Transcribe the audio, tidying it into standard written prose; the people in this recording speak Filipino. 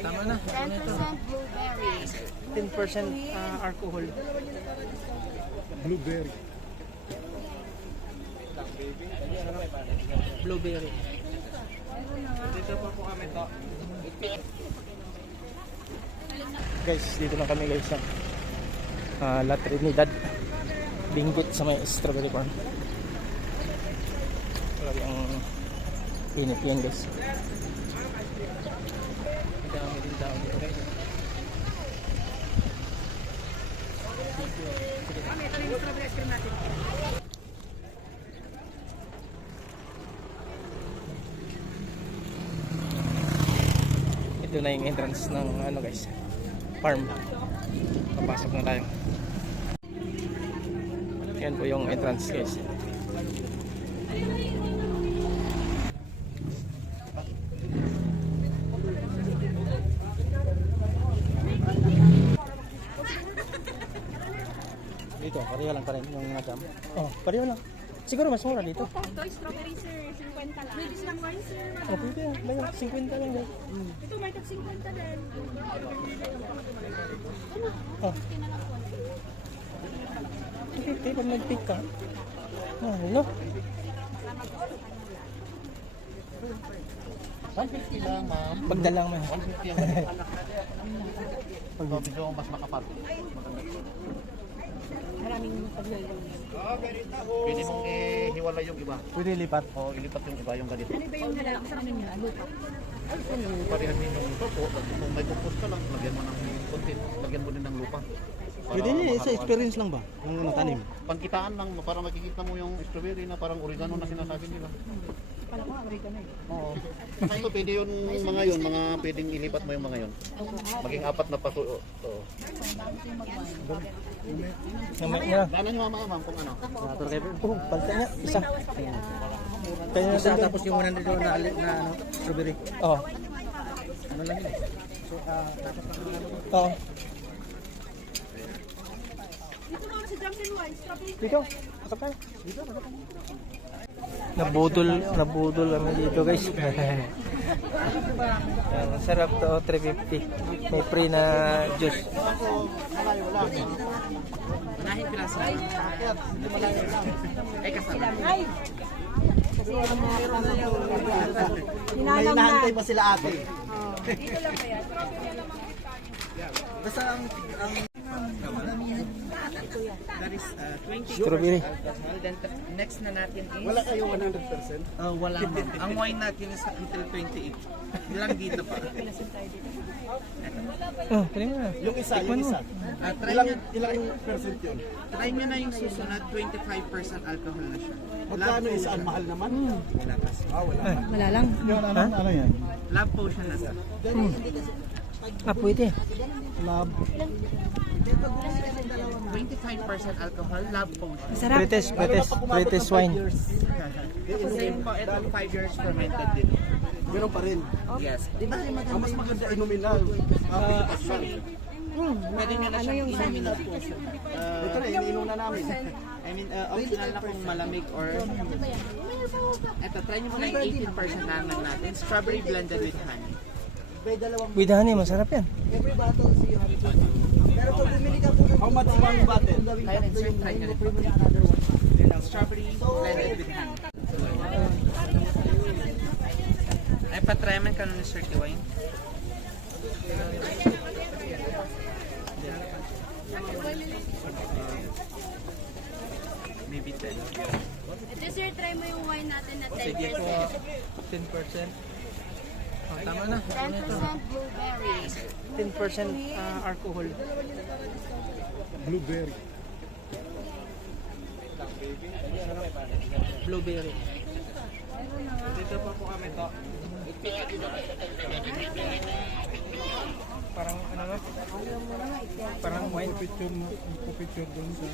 Tama na. 10% blueberry. 10% alcohol. Blueberry. Blueberry. Dito pa po kami to. Guys, dito na kami guys sa La Trinidad. Binggit sa may strawberry farm. Grabe ang pinip yan guys. Dami din tao dito guys. Ito na yung entrance ng ano guys, farm. Papasok na tayo. Yan po yung entrance guys. Dito, pareho lang pa rin yung madam. Oh, pareho lang. Siguro mas mura dito. Ito, strawberry sir, 50 lang. Pwede silang wine sir. Oh, pwede yan. Bayan, 50 lang guys. Ito, may tag 50 din. Oh. 50 pag nag-pick ka. Oh, no? 150 lang, ma'am. Pagdalang mo. 150 lang. Pag medyo mas makapal. Maraming paglalagay. Pwede mong hiwalay yung iba. Pwede lipat. O ilipat yung iba yung ganito. Ano ba yung halalak sa kanya? Lupa. Ay, kung parehan mo yung lupa po, kung may kupos ka lang, lagyan mo ng konti, lagyan mo din ng lupa. Pwede niya, sa experience lang ba? Ng natanim? Pangkitaan lang, para makikita mo yung strawberry na parang oregano na sinasabi nila. Pala ko, American na eh. Oo. Saka ito, pwede yun mga yun, mga pwedeng ilipat mo yung mga yun. Maging apat na paso. Oo. Namay niya. Nana niyo ma'am kung ano. Oh, balta niya. Isa. Kaya na Isa din. tapos yung 100 doon na ano, strawberry. Oh. Ano lang yun? So, tapos Oh. Dito naman si Junction Wine, strawberry. Dito. Pasok tayo. Dito, pasok tayo. Nabudol kami dito guys. Ang sarap to, 350. May free na juice. Unahin pilasa. Ay, kasama. Ay! May nahantay pa sila ate. Dito lang ba yan? Basta ang that is 20 Strawberry. alcohol. Then next na natin is Wala kayo 100%? wala ma'am. Ang wine natin is until 28. Lang dito pa. Oh, pwede na. Yung isa, Tikman yung mo. isa. Try Ilang, nyo, ilang percent yun? try nyo na yung susunod, 25% alcohol na siya. Magkano isa? Ang mahal naman? Wala kasi. Wala. Wala lang. Ha? Ano yan? Love potion na sa. Ah, pwede. Lab. 25% alcohol, love potion. Masarap. Pretest wine. Same po, ito 5 years fermented din. Ganun pa rin. Yes. Ang mas maganda inumin lang. Pwede nyo na siyang inumin na. Ito na, iniinom na namin. I mean, optional na kung malamig or... Ito, try nyo muna yung 18% naman natin. Strawberry blended with honey. With honey, masarap yan. How much one bottle? Kaya rin, sir, try nyo rin. Strawberry blended with honey. Ay, patry man ka nun ni Sir Kiwain. Maybe 10. Ito sir, try mo yung wine natin na 10%. Sige po, 10%. Oh, tama na. 10% blueberry. 10% alcohol. Blueberry. Blueberry. Dito pa po kami to. Parang ano na? Parang wine. Picture doon sa...